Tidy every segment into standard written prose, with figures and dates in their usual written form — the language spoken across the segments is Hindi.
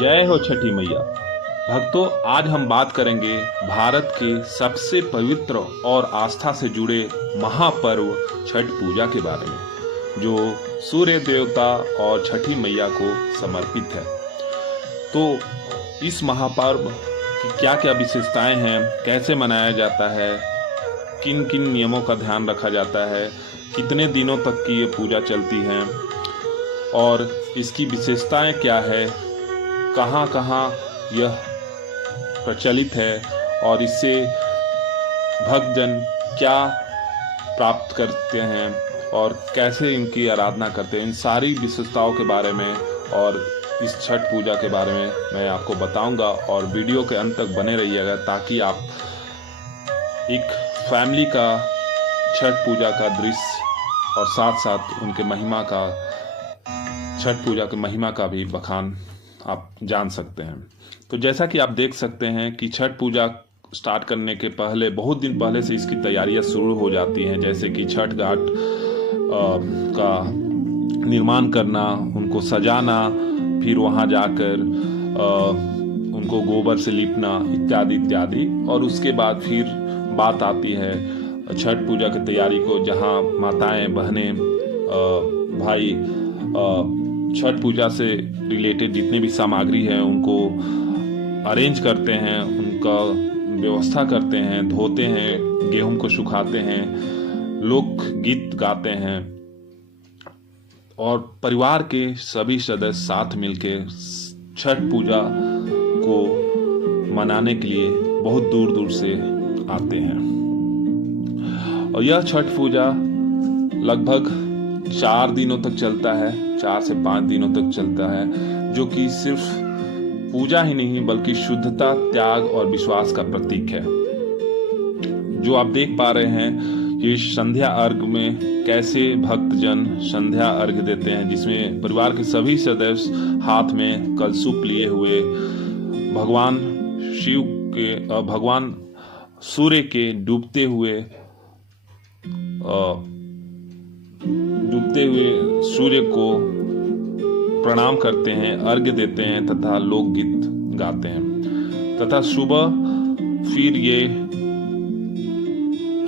जय हो छठी मैया। भक्तों, आज हम बात करेंगे भारत के सबसे पवित्र और आस्था से जुड़े महापर्व छठ पूजा के बारे में, जो सूर्य देवता और छठी मैया को समर्पित है। तो इस महापर्व की क्या क्या विशेषताएं हैं, कैसे मनाया जाता है, किन किन नियमों का ध्यान रखा जाता है, कितने दिनों तक की ये पूजा चलती है और इसकी विशेषताएं क्या है, कहाँ कहाँ यह प्रचलित है और इससे भक्तजन क्या प्राप्त करते हैं और कैसे इनकी आराधना करते हैं, इन सारी विशेषताओं के बारे में और इस छठ पूजा के बारे में मैं आपको बताऊंगा। और वीडियो के अंत तक बने रहिएगा ताकि आप एक फैमिली का छठ पूजा का दृश्य और साथ साथ उनके महिमा का, छठ पूजा के महिमा का भी बखान आप जान सकते हैं। तो जैसा कि आप देख सकते हैं कि छठ पूजा स्टार्ट करने के पहले, बहुत दिन पहले से इसकी तैयारियां शुरू हो जाती हैं, जैसे कि छठ घाट का निर्माण करना, उनको सजाना, फिर वहां जाकर उनको गोबर से लिपना इत्यादि इत्यादि। और उसके बाद फिर बात आती है छठ पूजा की तैयारी को, जहां माताएं, बहनें, भाई छठ पूजा से रिलेटेड जितने भी सामग्री है उनको अरेंज करते हैं, उनका व्यवस्था करते हैं, धोते हैं, गेहूं को सुखाते हैं, लोक गीत गाते हैं और परिवार के सभी सदस्य साथ मिलके छठ पूजा को मनाने के लिए बहुत दूर दूर से आते हैं। और यह छठ पूजा लगभग 4 दिनों तक चलता है, 4 से 5 दिनों तक चलता है, जो कि सिर्फ पूजा ही नहीं बल्कि शुद्धता, त्याग और विश्वास का प्रतीक है। जो आप देख पा रहे हैं कि संध्या अर्घ में कैसे भक्तजन संध्या अर्घ देते हैं, जिसमें परिवार के सभी सदस्य हाथ में कलशुप लिए हुए भगवान सूर्य के डूबते हुए सूर्य को प्रणाम करते हैं, अर्घ्य देते हैं तथा लोकगीत गाते हैं। तथा सुबह फिर ये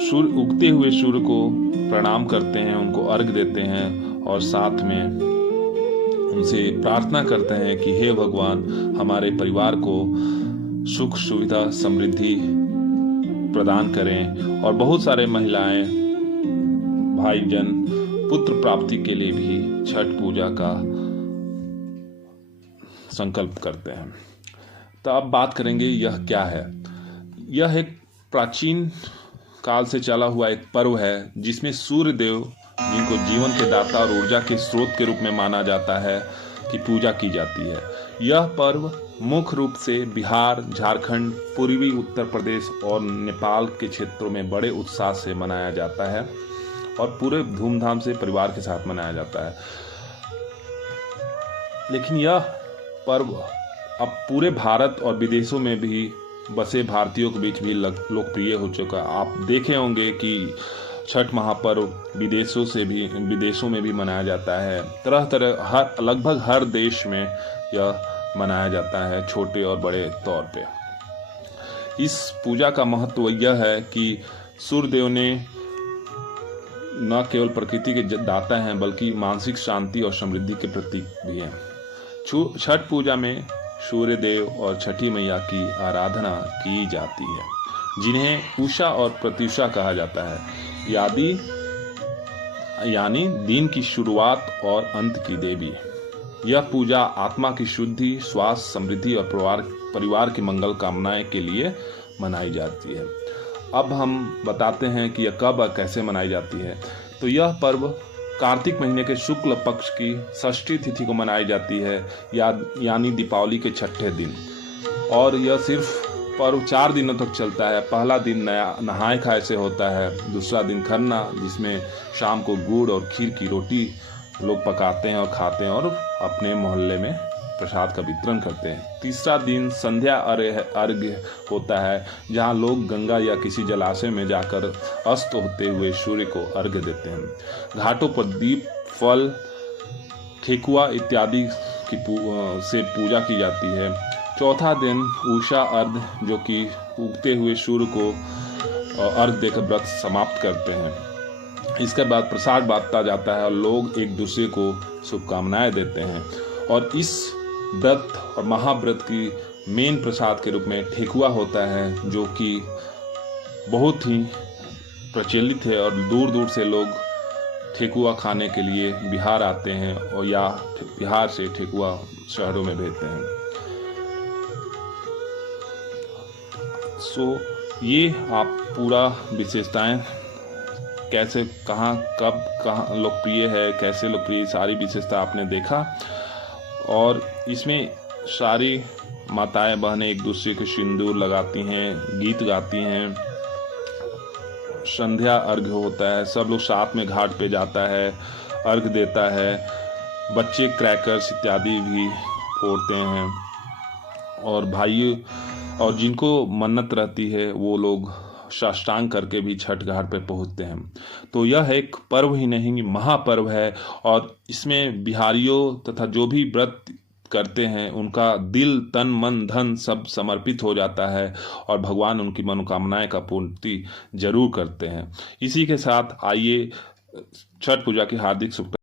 सूर्य उगते हुए सूर्य को प्रणाम करते हैं, उनको अर्घ्य देते हैं और साथ में उनसे प्रार्थना करते हैं कि हे भगवान, हमारे परिवार को सुख सुविधा समृद्धि प्रदान करें। और बहुत सारे महिलाएं, भाईजन पुत्र प्राप्ति के लिए भी छठ पूजा का संकल्प करते हैं। तो अब बात करेंगे यह क्या है। यह एक प्राचीन काल से चला हुआ एक पर्व है जिसमें सूर्य देव, जिनको जीवन के दाता और ऊर्जा के स्रोत के रूप में माना जाता है, की पूजा की जाती है। यह पर्व मुख्य रूप से बिहार, झारखंड, पूर्वी उत्तर प्रदेश और नेपाल के क्षेत्रों में बड़े उत्साह से मनाया जाता है और पूरे धूमधाम से परिवार के साथ मनाया जाता है। लेकिन यह पर्व अब पूरे भारत और विदेशों में भी बसे भारतीयों के बीच भी लोकप्रिय हो चुका है। आप देखे होंगे कि छठ महापर्व विदेशों में भी मनाया जाता है। तरह तरह लगभग हर देश में यह मनाया जाता है, छोटे और बड़े तौर पे। इस पूजा का महत्व यह है कि सूर्यदेव ने न केवल प्रकृति के दाता हैं बल्कि मानसिक शांति और समृद्धि के प्रतीक भी हैं। छठ पूजा में सूर्य देव और छठी मैया की आराधना की जाती है, जिन्हें उषा और प्रत्युषा कहा जाता है, यानी दिन की शुरुआत और अंत की देवी। यह पूजा आत्मा की शुद्धि, स्वास्थ्य, समृद्धि और परिवार की मंगल कामनाएं के लिए मनाई जाती है। अब हम बताते हैं कि यह कब और कैसे मनाई जाती है। तो यह पर्व कार्तिक महीने के शुक्ल पक्ष की षष्ठी तिथि को मनाई जाती है, यानी दीपावली के 6ठे दिन। और यह सिर्फ पर्व 4 दिनों तक चलता है। पहला दिन नहाय खाए से होता है, दूसरा दिन खरना, जिसमें शाम को गुड़ और खीर की रोटी लोग पकाते हैं और खाते हैं और अपने मोहल्ले में प्रसाद का वितरण करते हैं। तीसरा दिन संध्या अर्घ्य होता है, जहां लोग गंगा या किसी जलाशय में जाकर अस्त होते हुए सूर्य को अर्घ्य देते हैं। घाटों पर दीप, फल, ठेकुआ इत्यादि से पूजा की जाती है। चौथा दिन उषा अर्घ, जो कि उगते हुए सूर्य को अर्घ देकर व्रत समाप्त करते हैं। इसके बाद प्रसाद बांटा जाता है और लोग एक दूसरे को शुभकामनाएं देते हैं। और इस व्रत और महाव्रत की मेन प्रसाद के रूप में ठेकुआ होता है, जो कि बहुत ही प्रचलित है और दूर दूर से लोग ठेकुआ खाने के लिए बिहार आते हैं और या बिहार से ठेकुआ शहरों में भेजते हैं। ये आप पूरा विशेषताएं कैसे, कहाँ, कब, कहाँ लोकप्रिय है, कैसे लोकप्रिय, सारी विशेषता आपने देखा। और इसमें सारी माताएं बहनें एक दूसरे के सिंदूर लगाती हैं, गीत गाती हैं, संध्या अर्घ होता है, सब लोग साथ में घाट पे जाता है, अर्घ देता है, बच्चे क्रैकर्स इत्यादि भी फोड़ते हैं। और भाई और जिनको मन्नत रहती है वो लोग साष्टांग करके भी छठ घाट पे पहुंचते हैं। तो यह एक पर्व ही नहीं, महापर्व है। और इसमें बिहारियों तथा जो भी व्रत करते हैं उनका दिल, तन, मन, धन सब समर्पित हो जाता है और भगवान उनकी मनोकामनाएं का पूर्ति जरूर करते हैं। इसी के साथ आइए छठ पूजा की हार्दिक शुभकामनाएं।